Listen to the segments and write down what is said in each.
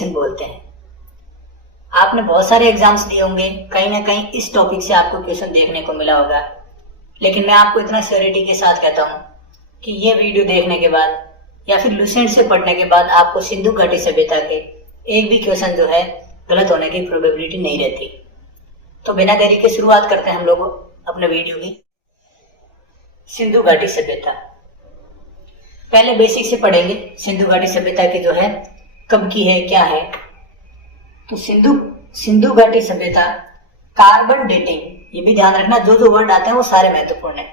Civilisation बोलते हैं। आपने बहुत सारे एग्जाम्स दिए होंगे, कहीं ना कहीं इस टॉपिक से आपको क्वेश्चन देखने को मिला होगा, लेकिन मैं आपको इतना श्योरिटी के साथ कहता हूँ कि ये वीडियो देखने के बाद या फिर लुसेंट से पढ़ने के बाद आपको सिंधु घाटी सभ्यता के एक भी क्वेश्चन जो है गलत होने की प्रोबेबिलिटी नहीं रहती। तो बिना देरी के शुरुआत करते हैं हम लोग अपने वीडियो की। सिंधु घाटी सभ्यता, पहले बेसिक से पढ़ेंगे सिंधु घाटी सभ्यता की जो है कब की है, क्या है। तो सिंधु घाटी सभ्यता कार्बन डेटिंग, ये भी ध्यान रखना, जो वर्ड आते हैं वो सारे महत्वपूर्ण है।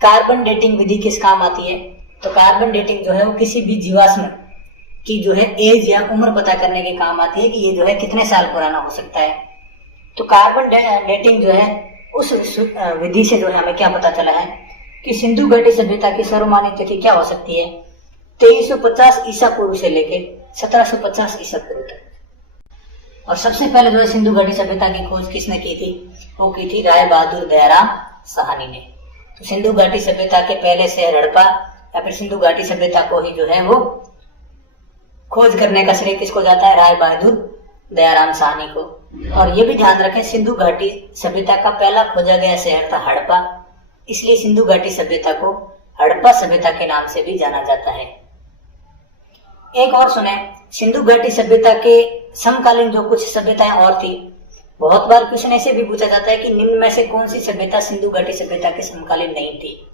कार्बन डेटिंग विधि किस काम आती है? तो कार्बन डेटिंग जो है वो किसी भी जीवाश्म की जो है एज या उम्र पता करने के काम आती है कि ये जो है कितने साल पुराना हो सकता है। तो कार्बन डेटिंग जो है उस विधि से जो है हमें क्या पता चला है कि सिंधु घाटी सभ्यता की सर्वमान्य तिथि क्या हो सकती है, 2350 ईसा पूर्व से लेके 1750 ईसा पूर्व तक। और सबसे पहले जो है सिंधु घाटी सभ्यता की खोज किसने की थी? वो की थी राय बहादुर दयाराम साहनी ने। तो सिंधु घाटी सभ्यता के पहले से हड़प्पा या फिर सिंधु घाटी सभ्यता को ही जो है वो खोज करने का श्रेय किसको जाता है? राय बहादुर दयाराम साहनी को। और ये भी ध्यान रखें, सिंधु घाटी सभ्यता का पहला खोजा गया शहर था हड़प्पा, इसलिए सिंधु घाटी सभ्यता को हड़प्पा सभ्यता के नाम से भी जाना जाता है। एक और सुने, सिंधु घाटी सभ्यता के समकालीन जो कुछ सभ्यताएं और थी, बहुत बार क्वेश्चन ऐसे भी पूछा जाता है कि निम्न में से कौन सी सभ्यता सिंधु घाटी सभ्यता के समकालीन नहीं थी?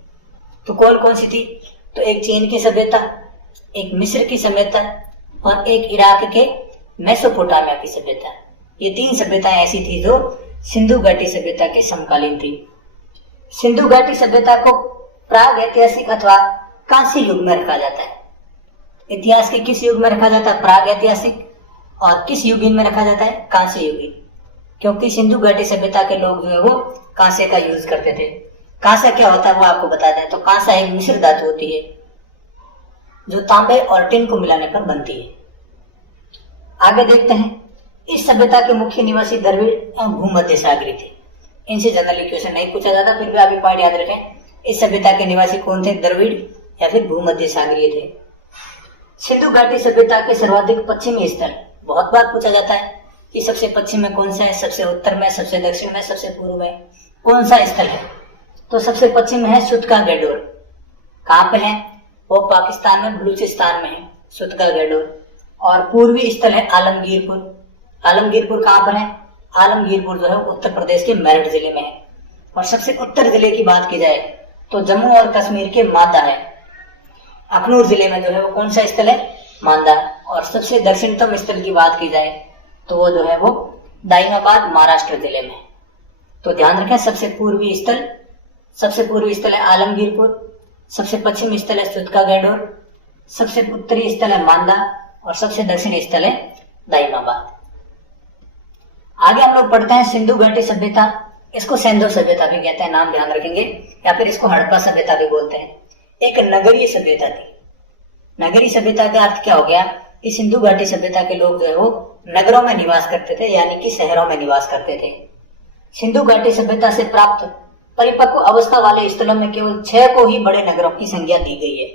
तो कौन सी थी? तो एक चीन की सभ्यता, एक मिस्र की सभ्यता और एक इराक के मेसोपोटामिया की सभ्यता। ये तीन सभ्यताएं ऐसी थी जो सिंधु घाटी सभ्यता के समकालीन थी। सिंधु घाटी सभ्यता को प्राग ऐतिहासिक अथवा कांस्य युग में रखा जाता है। इतिहास के किस युग में रखा जाता है? प्राग ऐतिहासिक। और किस युगीन में रखा जाता है? कांस्य युगीन, क्योंकि सिंधु घाटी सभ्यता के लोग जो है वो कांसे का यूज करते थे। कांसा क्या होता है वो आपको बता दें। तो कांसा एक मिश्र धातु होती है जो तांबे और टिन को मिलाने पर बनती है। आगे देखते हैं, इस सभ्यता के मुख्य निवासी द्रविड़ एवं भूमध्य सागरी थे। इनसे जनरली क्वेश्चन नहीं पूछा जाता, फिर भी आप पॉइंट याद रखें, इस सभ्यता के निवासी कौन थे? द्रविड़ या फिर भूमध्य सागरीय थे। सिंधु घाटी सभ्यता के सर्वाधिक पश्चिमी स्थल, बहुत बार पूछा जाता है कि सबसे पश्चिम में कौन सा है, सबसे उत्तर में, सबसे दक्षिण में, सबसे पूर्व में कौन सा स्थल है? तो सबसे पश्चिम में है सुतका गैडोर। कहाँ पे है? वो पाकिस्तान में बलूचिस्तान में है सुतका गैडोर। और पूर्वी स्थल है आलमगीरपुर। आलमगीरपुर कहाँ पर है? आलमगीरपुर जो है उत्तर प्रदेश के मेरठ जिले में है। और सबसे उत्तर जिले की बात की जाए तो जम्मू और कश्मीर के मांदा है। अखनूर जिले में जो है वो कौन सा स्थल है? मांदा। और सबसे दक्षिणतम स्थल की बात की जाए तो वो जो है वो दाइमाबाद महाराष्ट्र जिले में। तो ध्यान रखें, सबसे पूर्वी स्थल है आलमगीरपुर, सबसे पश्चिमी स्थल है सुतका गैडोर, सबसे उत्तरी स्थल है मांदा और सबसे दक्षिणी स्थल है दाइमाबाद। आगे हम लोग पढ़ते हैं सिंधु घाटी सभ्यता। इसको सेंधो सभ्यता भी कहते हैं, नाम ध्यान रखेंगे, या फिर इसको हड़प्पा सभ्यता भी बोलते हैं। एक नगरीय सभ्यता थी। नगरीय सभ्यता का अर्थ क्या हो गया कि सिंधु घाटी सभ्यता के लोग जो है वो नगरों में निवास करते थे, यानी कि शहरों में निवास करते थे। सिंधु घाटी सभ्यता से प्राप्त परिपक्व अवस्था वाले स्थलों में केवल 6 को ही बड़े नगरों की संज्ञा दी गई है।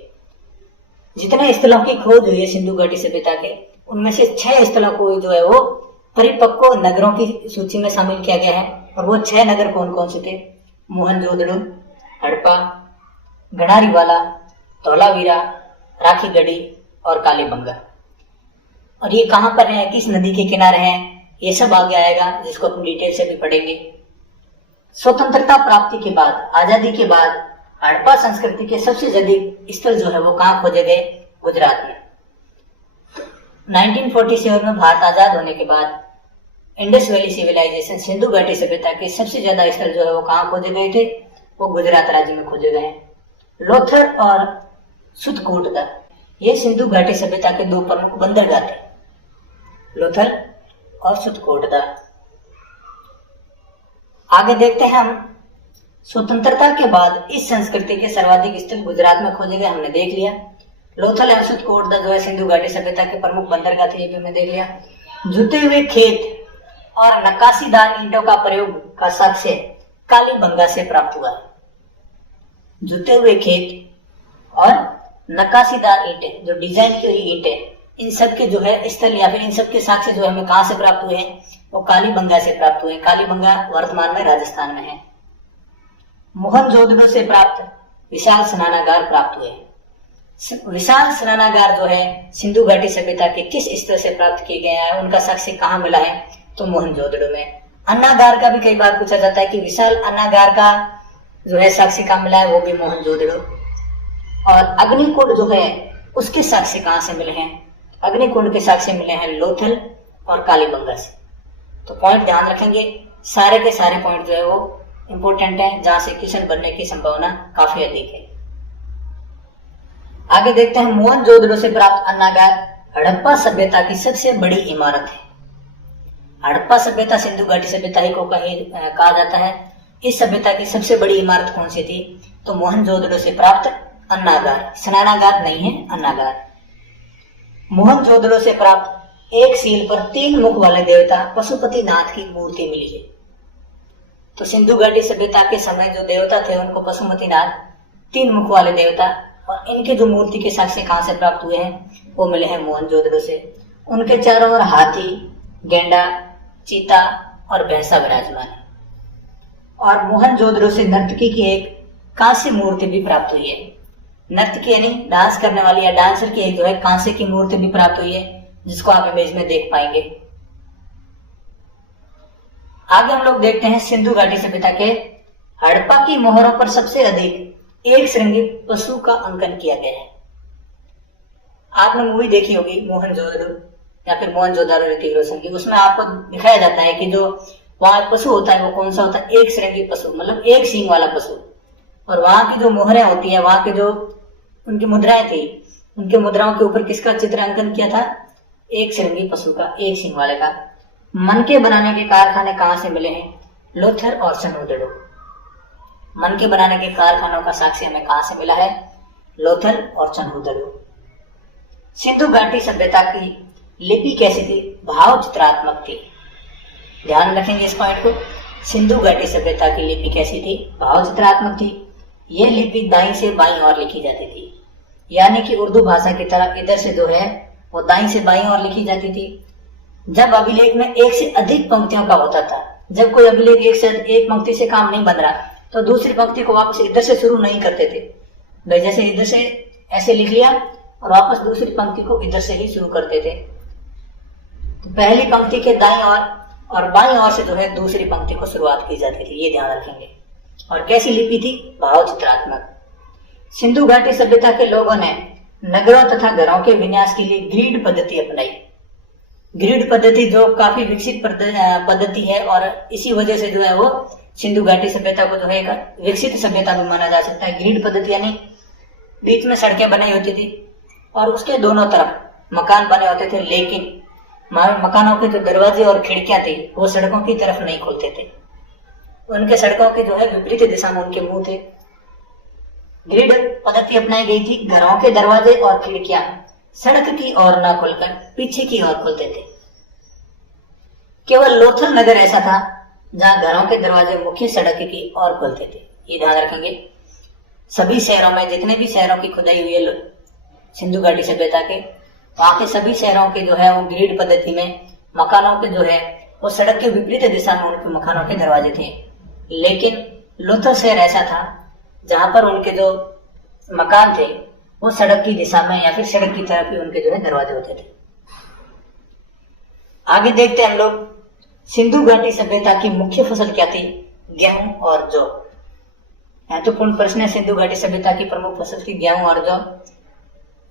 जितने स्थलों की खोज हुई है सिंधु घाटी सभ्यता के, उनमें से 6 स्थलों को जो है वो परिपक्व नगरों की सूची में शामिल किया गया है। और वो 6 नगर कौन कौन से थे? मोहनजोदड़ो, हड़प्पा, गढ़ारीवाला, धौलावीरा, राखीगढ़ी और कालीबंगा। और ये कहाँ पर है, किस नदी के किनारे हैं, ये सब आगे आएगा, जिसको अपन डिटेल से भी पढ़ेंगे। स्वतंत्रता प्राप्ति के बाद, आजादी के बाद हड़प्पा संस्कृति के सबसे ज्यादा स्थल जो है वो कहाँ खोजे गए? गुजरात में। 1947 में भारत आजाद होने के बाद इंडस वैली सिविलाइजेशन, सिंधु घाटी सभ्यता के सबसे ज्यादा स्थल जो है वो कहाँ खोजे गए थे? वो गुजरात राज्य में खोजे गए हैं। लोथल और सुतकोटदा, ये सिंधु घाटी सभ्यता के 2 प्रमुख बंदरगाह थे, लोथल और सुतकोटदा। आगे देखते हैं हम, स्वतंत्रता के बाद इस संस्कृति के सर्वाधिक स्थल गुजरात में खोजे गए, हमने देख लिया। लोथल और सुतकोटदा जो है सिंधु घाटी सभ्यता के प्रमुख बंदरगाह थे, ये भी हमने देख लिया। जुते हुए खेत और नक्काशीदार ईंटों का प्रयोग का साक्ष्य कालीबंगा से प्राप्त हुआ है। जुते हुए खेत और नक्काशीदार ईंटें, जो डिजाइन की हुई ईंटें, इन सब के जो है स्थल या फिर इन सब के साक्ष्य जो है हमें कहाँ से प्राप्त हुए हैं, वो कालीबंगा से प्राप्त हुए। कालीबंगा वर्तमान में राजस्थान में है। मोहनजोदड़ो से प्राप्त विशाल स्नानागार प्राप्त हुए। विशाल स्नानागार जो है सिंधु घाटी सभ्यता के किस स्तर से प्राप्त किए गए हैं, उनका साक्ष्य कहाँ मिला है, तो मोहनजोदड़ो में। अन्नागार का भी कई बार पूछा जाता है कि विशाल अन्नागार का जो है साक्ष्य कहाँ मिला है, वो भी मोहनजोदड़ो। और अग्निकुंड जो है उसके साक्ष्य कहाँ से मिले हैं, अग्निकुंड के साक्ष्य मिले हैं लोथल और कालीबंगा से। तो पॉइंट ध्यान रखेंगे, सारे के सारे पॉइंट जो है वो इंपॉर्टेंट है, जहां से क्वेश्चन बनने की संभावना काफी अधिक है। आगे देखते हैं, मोहनजोदड़ो से प्राप्त अन्नागार हड़प्पा सभ्यता की सबसे बड़ी इमारत है। हड़प्पा सभ्यता सिंधु घाटी सभ्यता ही को कहा जाता है। इस सभ्यता की सबसे बड़ी इमारत कौन सी थी, तो मोहनजोदड़ो से प्राप्त अन्नागार, स्नानागार नहीं है, अन्नागार। मोहनजोदड़ो से प्राप्त एक सील पर 3 मुख वाले देवता पशुपतिनाथ की मूर्ति मिली है। तो सिंधु घाटी सभ्यता के समय जो देवता थे उनको पशुपतिनाथ, 3 मुख वाले देवता, और इनके जो मूर्ति के साक्ष्य कहां से प्राप्त हुए हैं, वो मिले हैं मोहनजोदड़ो से। उनके चारों ओर हाथी, गेंडा, चीता और भैंसा विराजमान है। और मोहनजोदड़ो से नर्तकी की एक कांस्य मूर्ति भी प्राप्त हुई है। नर्तकी यानी डांस करने वाली या डांसर की एक जो है कांस्य की मूर्ति भी प्राप्त हुई है, जिसको आप इमेज में देख पाएंगे। आगे हम लोग देखते हैं, सिंधु घाटी सभ्यता के हड़प्पा की मोहरों पर सबसे अधिक एक श्रृंगी पशु का अंकन किया गया है। आपने मूवी देखी होगी मोहनजोदड़ो या फिर मोहनजोदड़ो ऋतिक रोशन की, उसमें आपको दिखाया जाता है कि जो वहां पशु होता है वो कौन सा होता है, एक श्रृंगी पशु, मतलब एक सींग वाला पशु। और वहां की जो मोहरें होती है, वहां के जो उनकी मुद्राएं थी, उनके मुद्राओं के ऊपर किसका चित्र अंकन किया था, एक श्रृंगी पशु का, एक सींग वाले का। मनके बनाने के कारखाने कहां से मिले हैं, लोथल और चनहुदड़ो। मनके बनाने के कारखानों का साक्ष्य हमें कहां से मिला है, लोथल और चनहुदड़ो। सिंधु घाटी सभ्यता की लिपि कैसी थी, भाव चित्रात्मक थी। ध्यान रखेंगे इस पॉइंट को, सिंधु घाटी सभ्यता की लिपि कैसी थी, भाव चित्रात्मक थी। यह लिपि दाईं से बाईं ओर लिखी जाती थी, यानी कि उर्दू भाषा की तरह इधर से जो है वो दाईं से बाईं ओर लिखी जाती थी। जब अभिलेख में एक से अधिक पंक्तियों का होता था, जब कोई अभिलेख एक पंक्ति से काम नहीं बन रहा, तो दूसरी पंक्ति को वापस इधर से शुरू नहीं करते थे। भाई जैसे इधर से ऐसे लिख लिया और वापस दूसरी पंक्ति को इधर से ही शुरू करते थे। तो पहली पंक्ति के दाईं ओर और बाईं ओर से जो है दूसरी पंक्ति को शुरुआत की जाती थी, ये ध्यान रखेंगे। और कैसी लिपि थी, भाव चित्रात्मक। सिंधु घाटी सभ्यता के लोगों ने नगरों तथा घरों के विन्यास के लिए ग्रिड पद्धति अपनाई। ग्रिड पद्धति जो काफी विकसित पद्धति है, और इसी वजह से जो है वो सिंधु घाटी सभ्यता को जो है एक विकसित सभ्यता भी माना जा सकता है। ग्रिड पद्धति यानी बीच में सड़कें बनाई होती थी और उसके दोनों तरफ मकान बने होते थे, लेकिन मकानों के जो दरवाजे और खिड़कियां थी वो सड़कों की तरफ नहीं खुलते थे, उनके सड़कों के जो है विपरीत दिशा में उनके मुंह थे। ग्रिड पद्धति अपनाई गई थी। घरों के दरवाजे और खिड़कियां सड़क की ओर न खुलकर पीछे की ओर खुलते थे। केवल लोथल नगर ऐसा था जहां घरों के दरवाजे मुख्य सड़क की ओर खुलते थे, ये ध्यान रखेंगे। सभी शहरों में, जितने भी शहरों की खुदाई हुई है सिंधु घाटी सभ्यता के, वहां के सभी शहरों के जो है वो ग्रिड पद्धति में मकानों के जो है वो सड़क के विपरीत दिशा में उनके मकानों के दरवाजे थे। लेकिन लोथल शहर ऐसा था जहां पर उनके जो मकान थे वो सड़क की दिशा में या फिर सड़क की तरफ ही उनके जो है दरवाजे होते थे। आगे देखते हैं हम लोग, सिंधु घाटी सभ्यता की मुख्य फसल क्या थी, गेहूं और जौ। महत्वपूर्ण प्रश्न है, सिंधु घाटी सभ्यता की प्रमुख फसल थी गेहूं और जौ।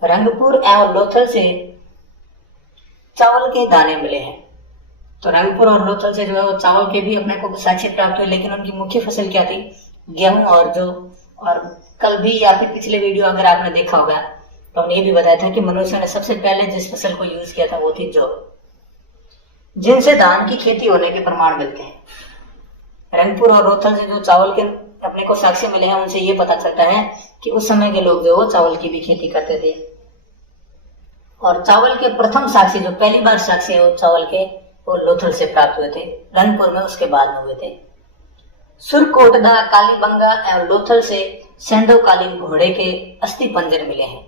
रंगपुर एवं लोथल से चावल के दाने मिले हैं। तो रंगपुर और लोथल से जो है वो चावल के भी अपने को साक्ष्य प्राप्त हुए, लेकिन उनकी मुख्य फसल क्या थी, गेहूं और जौ। और कल भी या फिर पिछले वीडियो अगर आपने देखा होगा तो हमने ये भी बताया था कि मनुष्य ने सबसे पहले जिस फसल को यूज किया था वो थी जौ, जिनसे धान की खेती होने के प्रमाण मिलते हैं। रंगपुर और लोथल से जो चावल के अपने को साक्ष्य मिले हैं, उनसे ये पता चलता है कि उस समय के लोग जो वो चावल की भी खेती करते थे। और चावल के प्रथम साक्ष्य, जो पहली बार साक्ष्य है वो चावल के, वो लोथल से प्राप्त हुए थे, रंगपुर में उसके बाद में हुए थे। सुरकोटदा, कालीबंगा एवं लोथल से सैंधवकालीन घोड़े के अस्थि पंजर मिले हैं।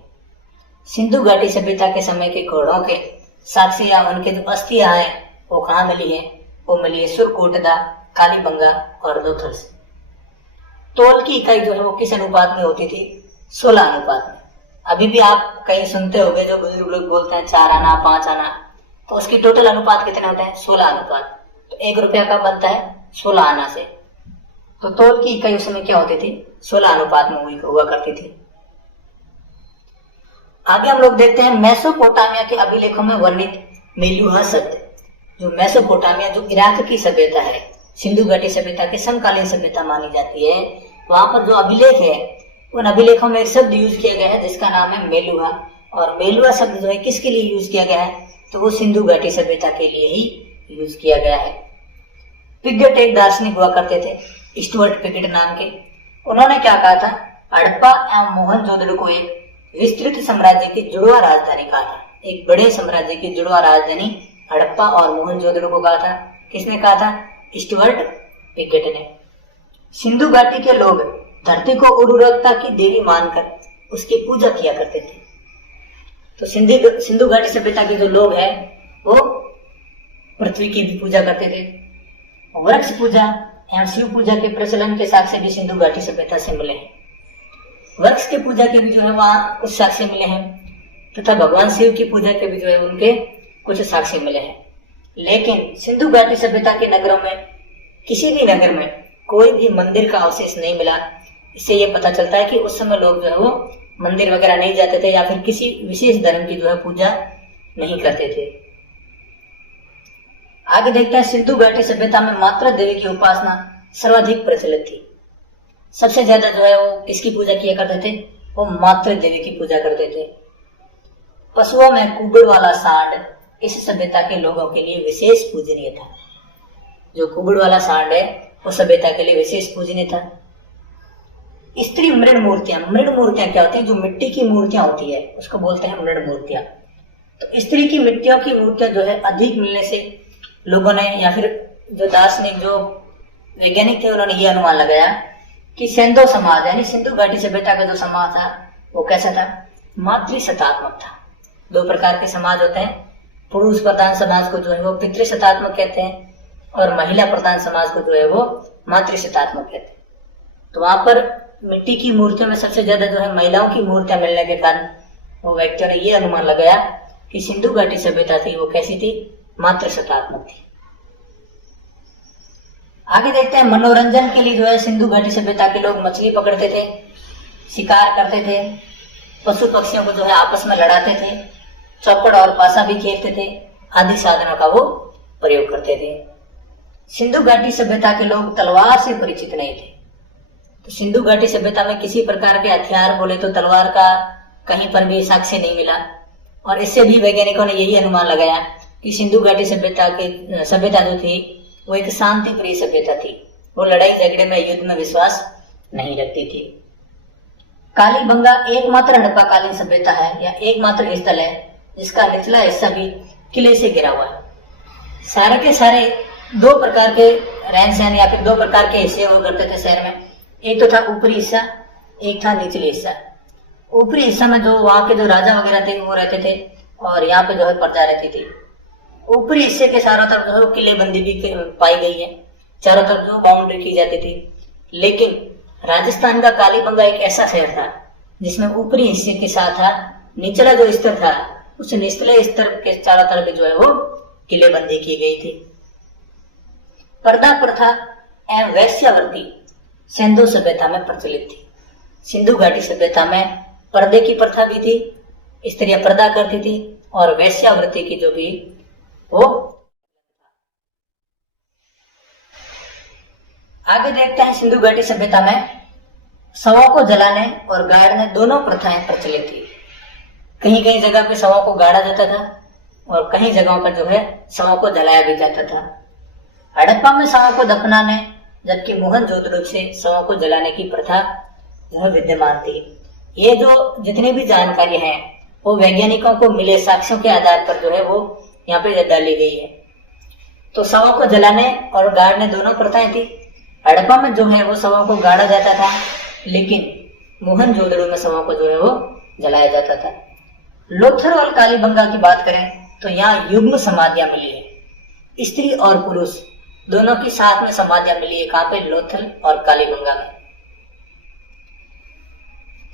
सिंधु घाटी सभ्यता के समय के घोड़ों के साक्ष्य या उनके जो अस्थियां हैं वो कहाँ मिली है? वो मिली है सुरकोटदा, कालीबंगा और लोथल से। तोल की इकाई जो है वो किस अनुपात में होती थी? 16 अनुपात में। अभी भी आप कहीं सुनते होंगे जो बुजुर्ग लोग बोलते हैं 4 आना 5 आना, तो उसके टोटल अनुपात कितने होते हैं? 16 अनुपात। तो 1 रुपया का बनता है 16 आना से। तो तोल की इकाई उस समय क्या होती थी? 16 अनुपात में हुआ करती थी। आगे हम लोग देखते हैं मेसोपोटामिया के अभिलेखों में वर्णित मेलुहा शब्द। जो मेसोपोटामिया जो इराक की सभ्यता है, सिंधु घाटी सभ्यता के समकालीन सभ्यता मानी जाती है, वहां पर जो अभिलेख है उन अभिलेखों में एक शब्द यूज किया गया है जिसका नाम है मेलुहा। और मेलुहा शब्द जो है किसके लिए यूज किया गया है? तो वो सिंधु घाटी सभ्यता के लिए ही यूज किया गया है। पिगट एक दार्शनिक हुआ करते थे, स्टुअर्ट पिगट नाम के। उन्होंने क्या कहा था? हड़प्पा एवं मोहनजोदड़ो को एक विस्तृत साम्राज्य की जुड़वा राजधानी कहा था। एक बड़े साम्राज्य की जुड़वा राजधानी हड़प्पा और मोहनजोदड़ो को कहा था। किसने कहा था? स्टुअर्ट पिगट ने। सिंधु घाटी के लोग धरती को उर्वरकता की देवी मानकर उसकी पूजा किया करते थे। तो सिंधु घाटी सभ्यता के जो लोग हैं वो पृथ्वी की भी पूजा करते थे। वृक्ष पूजा एवं शिव पूजा के प्रचलन के साक्ष्य भी सिंधु घाटी सभ्यता से मिले हैं। वृक्ष के पूजा के भी जो है वहां कुछ साक्ष्य मिले हैं, तथा भगवान शिव की पूजा के भी जो है उनके कुछ साक्ष्य मिले हैं। लेकिन सिंधु घाटी सभ्यता के नगरों में किसी भी नगर में कोई भी मंदिर का अवशेष नहीं मिला। इससे यह पता चलता है कि उस समय लोग जो है वो मंदिर वगैरह नहीं जाते थे या फिर किसी विशेष धर्म की जो है पूजा नहीं करते थे। आगे देखते हैं, सिंधु घाटी सभ्यता में मातृ देवी की उपासना सर्वाधिक प्रचलित थी। सबसे ज्यादा जो है वो किसकी पूजा किया करते थे? वो मातृ देवी की पूजा करते थे। पशुओं में कुबड़ वाला सांड इस सभ्यता के लोगों के लिए विशेष पूजनीय था। जो कुबड़ वाला सांड है वो सभ्यता के लिए विशेष पूजनीय था। स्त्री मृण मूर्तियां क्या होती हैं? जो मिट्टी की मूर्तियां होती है उसको बोलते हैं मृण मूर्तियां। तो स्त्री की मिट्टियों की मूर्तियां जो है अधिक मिलने से लोगों ने या फिर जो दार्शनिक जो वैज्ञानिक थे उन्होंने ये अनुमान लगाया कि सेंधो समाज यानी सिंधु घाटी सभ्यता का जो समाज था वो कैसा था? मातृसत्तात्मक था। 2 प्रकार के समाज होते हैं। पुरुष प्रधान समाज को जो है वो पितृसत्तात्मक कहते हैं और महिला प्रधान समाज को जो है वो मातृसत्तात्मक कहते हैं। तो वहां पर मिट्टी की मूर्तियों में सबसे ज्यादा जो है महिलाओं की मूर्तियां मिलने के कारण वो व्यक्तियों ने ये अनुमान लगाया कि सिंधु घाटी सभ्यता थी वो कैसी थी? मातृसत्तात्मक थी। आगे देखते हैं, मनोरंजन के लिए जो है सिंधु घाटी सभ्यता के लोग मछली पकड़ते थे, शिकार करते थे, पशु पक्षियों को जो है आपस में लड़ाते थे, चौपड़ और पासा भी खेलते थे, आदि साधनों का वो प्रयोग करते थे। सिंधु घाटी सभ्यता के लोग तलवार से परिचित नहीं थे। तो सिंधु घाटी सभ्यता में किसी प्रकार के हथियार बोले तो तलवार का कहीं पर भी साक्ष्य नहीं मिला। और इससे भी वैज्ञानिकों ने यही अनुमान लगाया कि सिंधु घाटी सभ्यता जो थी वो एक शांति प्रिय सभ्यता थी। वो लड़ाई झगड़े में, युद्ध में विश्वास नहीं रखती थी। कालीबंगा एकमात्र हड़प्पाकालीन सभ्यता है या एकमात्र स्थल है जिसका निचला हिस्सा भी किले से घिरा हुआ है। सारे के सारे 2 प्रकार के रहन सहन या फिर 2 प्रकार के हिस्से हुआ करते थे शहर में। एक तो था ऊपरी हिस्सा, एक था निचले हिस्सा। ऊपरी हिस्सा में जो वहां के जो राजा वगैरह थे वो रहते थे और यहाँ पे जो है प्रजा रहती थी। ऊपरी हिस्से के चारों तरफ जो है किलेबंदी भी पाई गई है, चारों तरफ जो बाउंड्री की जाती थी। लेकिन राजस्थान का कालीबंगा एक ऐसा शहर था जिसमें ऊपरी हिस्से के साथ निचला जो स्तर था उस निचले स्तर के चारों तरफ जो है वो किलेबंदी की गई थी। पर्दा प्रथा एवं वैश्यावृत्ति सिंधु सभ्यता में प्रचलित थी। सिंधु घाटी सभ्यता में पर्दे की प्रथा भी थी, स्त्रियां पर्दा करती थी और वैश्यावृत्ति की जो भी वो। आगे देखते हैं, सिंधु घाटी सभ्यता में शवों को जलाने और गाड़ने दोनों प्रथाएं प्रचलित थी। कहीं कहीं जगह पे शवों को गाड़ा जाता था और कहीं जगहों पर जो है शवों को जलाया भी जाता था। हड़प्पा में शवों को दफनाने जबकि मोहनजोदड़ो से शवों को जलाने की प्रथा जो है विद्यमान थी। ये जो जितनी भी जानकारी है वो वैज्ञानिकों को मिले साक्ष्यों के आधार पर जो है वो यहाँ पे डाली गई है। तो शवों को जलाने और गाड़ने दोनों प्रथाएं थी। हड़प्पा में जो है वो शवों को गाड़ा जाता था, लेकिन मोहनजोदड़ो में शवों को जो है वो जलाया जाता था। लोथल और कालीबंगा की बात करें तो यहाँ युग्म समाधियां मिली है, स्त्री और पुरुष दोनों की साथ में समाधियां मिली है। कहां पे? लोथल और कालीबंगा में।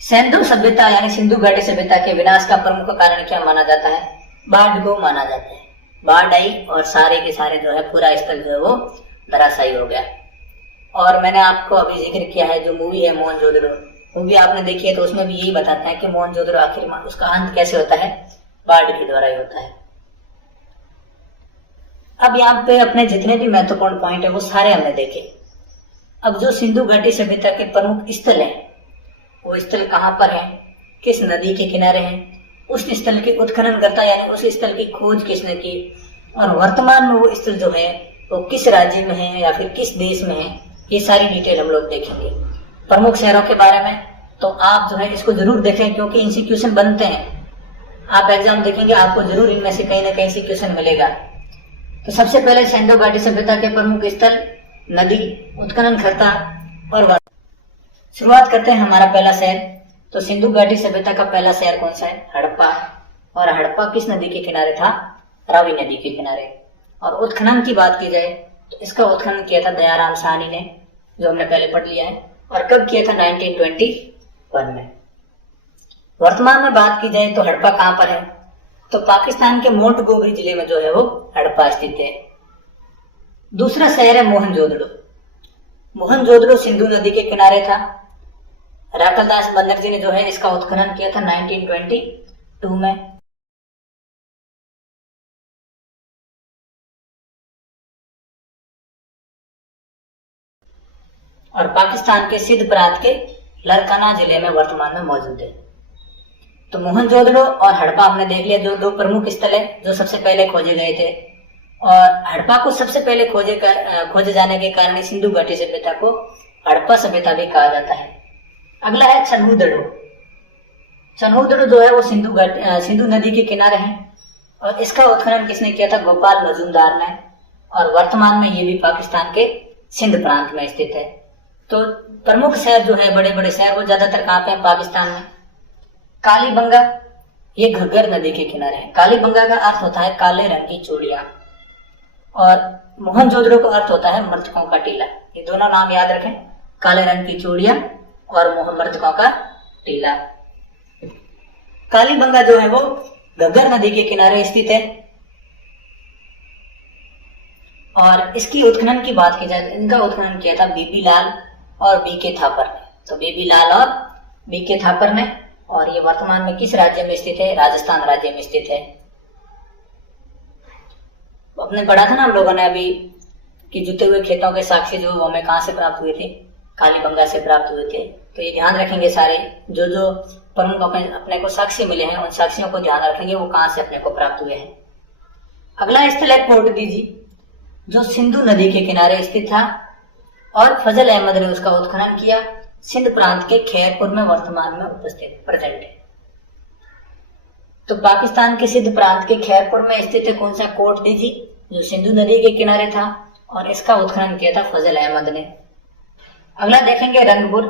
सिंधु सभ्यता यानी सिंधु घाटी सभ्यता के विनाश का प्रमुख कारण क्या माना जाता है? बाढ़ को माना जाता है। बाढ़ आई और सारे के सारे जो है पूरा स्थल जो है वो धराशायी हो गया। और मैंने आपको अभी जिक्र किया है जो मूवी है मोहनजोदड़ो, मूवी आपने देखी है तो उसमें भी यही बताता है कि मोहनजोदड़ो आखिर उसका अंत कैसे होता है? बाढ़ के द्वारा ही होता है। अब यहाँ पे अपने जितने भी महत्वपूर्ण पॉइंट है वो सारे हमने देखे। अब जो सिंधु घाटी सभ्यता के प्रमुख स्थल है वो स्थल कहाँ पर है, किस नदी के किनारे हैं, उस स्थल के उत्खननकर्ता यानी उस स्थल की खोज किसने की, और वर्तमान में वो स्थल जो है वो किस राज्य में है या फिर किस देश में है, ये सारी डिटेल हम लोग देखेंगे। प्रमुख शहरों के बारे में तो आप जो है इसको जरूर देखें क्योंकि इनसे क्वेश्चन बनते हैं। आप एग्जाम देखेंगे आपको जरूर इनमें से कहीं ना कहीं से क्वेश्चन मिलेगा। तो सबसे पहले सिंधु घाटी सभ्यता के प्रमुख स्थल, नदी, उत्खननकर्ता और शुरुआत करते हैं हमारा पहला शहर। तो सिंधु घाटी सभ्यता का पहला शहर कौन सा है? हड़प्पा। और हड़प्पा किस नदी के किनारे था? रावी नदी के किनारे। और उत्खनन की बात की जाए तो इसका उत्खनन किया था दयाराम साहनी ने, जो हमने पहले पढ़ लिया है। और कब किया था? 1921 में। वर्तमान में बात की जाए तो हड़प्पा कहां पर है? तो पाकिस्तान के मोंटगोमरी जिले में जो है वो हड़प्पा स्थित है। दूसरा शहर है मोहनजोदड़ो। मोहनजोदड़ो सिंधु नदी के किनारे था। राकलदास बनर्जी ने जो है इसका उत्खनन किया था 1922 में। और पाकिस्तान के सिंध प्रांत के लरकाना जिले में वर्तमान में मौजूद है। तो मोहनजोदड़ो और हड़प्पा हमने देख लिया जो दो प्रमुख स्थल है जो सबसे पहले खोजे गए थे। और हड़प्पा को सबसे पहले खोजे जाने के कारण सिंधु घाटी सभ्यता को हड़प्पा सभ्यता भी कहा जाता है। अगला है चन्हुदड़ो। चन्हुदड़ो जो है वो सिंधु नदी के किनारे है और इसका उत्खनन किसने किया था? गोपाल मजूमदार ने। और वर्तमान में ये भी पाकिस्तान के सिंध प्रांत में स्थित है। तो प्रमुख शहर जो है बड़े बड़े शहर वो ज्यादातर कहाँ पे है? पाकिस्तान में। कालीबंगा ये घग्गर नदी के किनारे है। कालीबंगा का अर्थ होता है काले रंग की चूड़ियां और मोहनजोदड़ो का अर्थ होता है मृतकों का टीला। ये दोनों नाम याद रखें, काले रंग की चूड़ियां और मृतकों का टीला। कालीबंगा जो है वो घग्गर नदी के किनारे स्थित है। और इसकी उत्खनन की बात की जाए, इनका उत्खनन किया था बीबी लाल और बीके थापर ने। तो बीबी लाल और बीके थापर ने। और ये वर्तमान में किस राज्य में स्थित है? राजस्थान राज्य में स्थित है। आपने पढ़ा था ना हम लोगों ने अभी कि जुते हुए खेतों के साक्ष्य जो हमें कहां से प्राप्त हुए थे? कालीबंगा से प्राप्त हुए थे। तो ये ध्यान रखेंगे सारे जो जो प्रमुख अपने को साक्ष्य मिले हैं उन साक्ष्यों को ध्यान रखेंगे वो कहां से अपने को प्राप्त हुए हैं। अगला स्थल है पोर्टदीजी जो सिंधु नदी के किनारे स्थित था और फजल अहमद ने उसका उत्खनन किया। सिंध प्रांत के खैरपुर में वर्तमान में उपस्थित प्रेजेंट है। तो पाकिस्तान के सिंध प्रांत के खैरपुर में स्थित है कौन सा? कोटदीजी जो सिंधु नदी के किनारे था और इसका उत्खनन किया था फजल अहमद ने। अगला देखेंगे रंगपुर।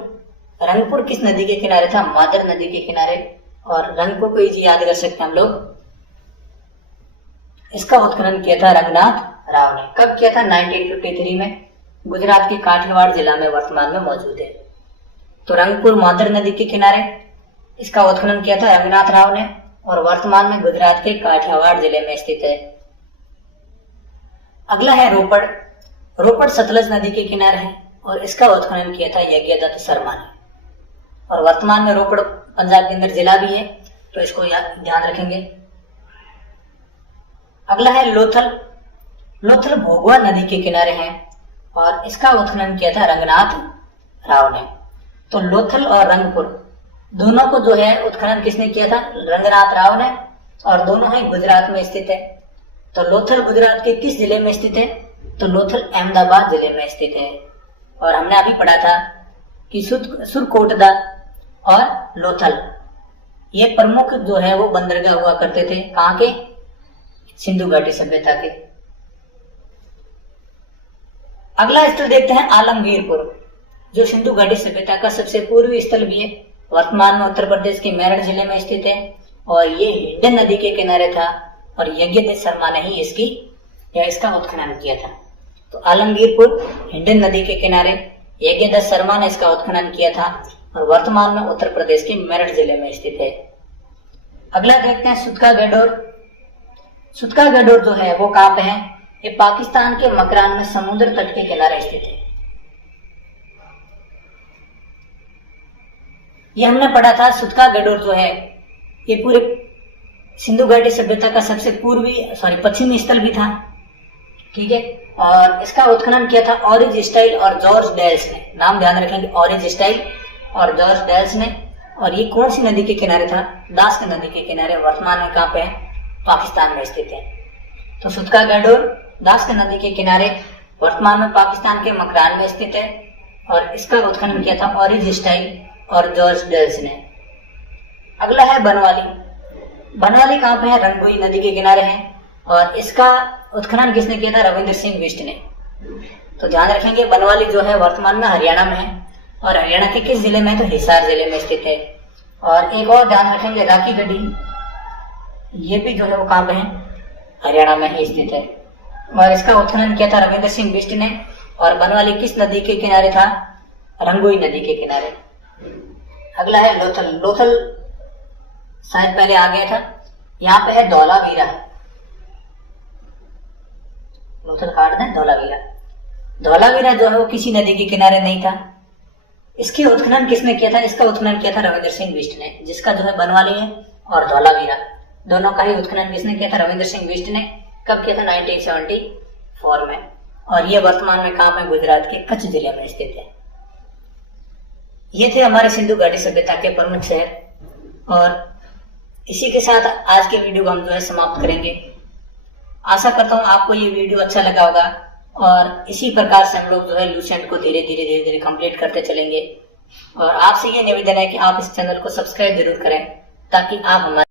रंगपुर किस नदी के किनारे था? मादर नदी के किनारे। और रंगपुर को इजी याद कर सकते हैं हम लोग। इसका उत्खनन किया था रंगनाथ राव ने। कब किया था? 1953 में। गुजरात के काठियावाड़ जिला में वर्तमान में मौजूद है। तो रंगपुर मादर नदी के किनारे, इसका उत्खनन किया था रंगनाथ राव ने और वर्तमान में गुजरात के काठियावाड़ जिले में स्थित है। अगला है रोपड़। रोपड़ सतलज नदी के किनारे है और इसका उत्खनन किया था यज्ञदत्त शर्मा ने। और वर्तमान में रोपड़ पंजाब के अंदर जिला भी है तो इसको ध्यान रखेंगे। अगला है लोथल। लोथल भोगवा नदी के किनारे है और इसका उत्खनन किया था रंगनाथ राव ने। तो लोथल और रंगपुर दोनों को जो है उत्खनन किसने किया था? रंगनाथ राव ने। और दोनों ही गुजरात में स्थित है। तो लोथल गुजरात के किस जिले में स्थित है? तो लोथल अहमदाबाद जिले में स्थित है। और हमने अभी पढ़ा था कि सुरकोटदा और लोथल ये प्रमुख जो है वो बंदरगाह हुआ करते थे। कहाँ के? सिंधु घाटी सभ्यता के। अगला स्थल देखते हैं आलमगीरपुर जो सिंधु घाटी सभ्यता का सबसे पूर्वी स्थल भी है। वर्तमान में उत्तर प्रदेश के मेरठ जिले में स्थित है और ये हिंडन नदी के किनारे था और यज्ञदत्त शर्मा ने ही इसका उत्खनन किया था। तो आलमगीरपुर हिंडन नदी के किनारे यज्ञदत्त शर्मा ने इसका उत्खनन किया था और वर्तमान में उत्तर प्रदेश के मेरठ जिले में स्थित है। अगला देखते हैं सुतका गडोर। सुतका गडोर जो है वो कहाँ पे है? ये पाकिस्तान के मकरान में समुद्र तट के किनारे स्थित है। ये हमने पढ़ा था सुतका गडोर जो है ये पूरे सिंधु घाटी सभ्यता का सबसे पश्चिमी स्थल भी था, ठीक है। और इसका उत्खनन किया था ऑरिज स्टाइल और जॉर्ज डेल्स ने। नाम ध्यान रखेंगे, ऑरिज स्टाइल और जॉर्ज डेल्स ने। और ये कौन सी नदी के किनारे था? दास्क नदी के किनारे, वर्तमान में कहाँ पे है? पाकिस्तान में स्थित है। तो सुतका गडोर दास्क नदी के किनारे वर्तमान में पाकिस्तान के मकरान में स्थित है और इसका उत्खनन किया था ऑरिज स्टाइल और जॉर्ज डेल्स ने। अगला है बनवाली। बनवाली कहाँ पे है? रंगोई नदी के किनारे है और इसका उत्खनन किसने किया था? रविंद्र सिंह बिष्ट ने। तो ध्यान रखेंगे बनवाली जो है वर्तमान में हरियाणा में है और हरियाणा के किस जिले में? तो हिसार जिले में स्थित है। और एक और ध्यान रखेंगे राखी गढ़ी, ये भी जो है वो कहाँ पे है? हरियाणा में ही स्थित है और इसका उत्खनन किया था रविंद्र सिंह बिष्ट ने। और बनवाली किस नदी के किनारे था? रंगोई नदी के किनारे। अगला है लोथल। लोथल शायद पहले आ गया था। यहाँ पे है धौलावीरा। लोथल काट दें, धौलावीरा। धौलावीरा जो है वो किसी नदी के किनारे नहीं था। इसके उत्खनन किसने किया था? इसका उत्खनन किया था रविंद्र सिंह बिष्ट ने। जिसका जो है बनवाली है और धौलावीरा दोनों का ही उत्खनन किसने किया था? रविंद्र सिंह बिष्ट ने। कब किया था? 1974 में। और ये वर्तमान में कहाँ में? गुजरात के कच्छ जिले में स्थित है। ये थे हमारे सिंधु घाटी सभ्यता के प्रमुख शहर और इसी के साथ आज के वीडियो को हम जो है समाप्त करेंगे। आशा करता हूँ आपको ये वीडियो अच्छा लगा होगा और इसी प्रकार से हम लोग जो है लूसेंट को धीरे धीरे कंप्लीट करते चलेंगे। और आपसे ये निवेदन है कि आप इस चैनल को सब्सक्राइब जरूर करें ताकि आप हमारे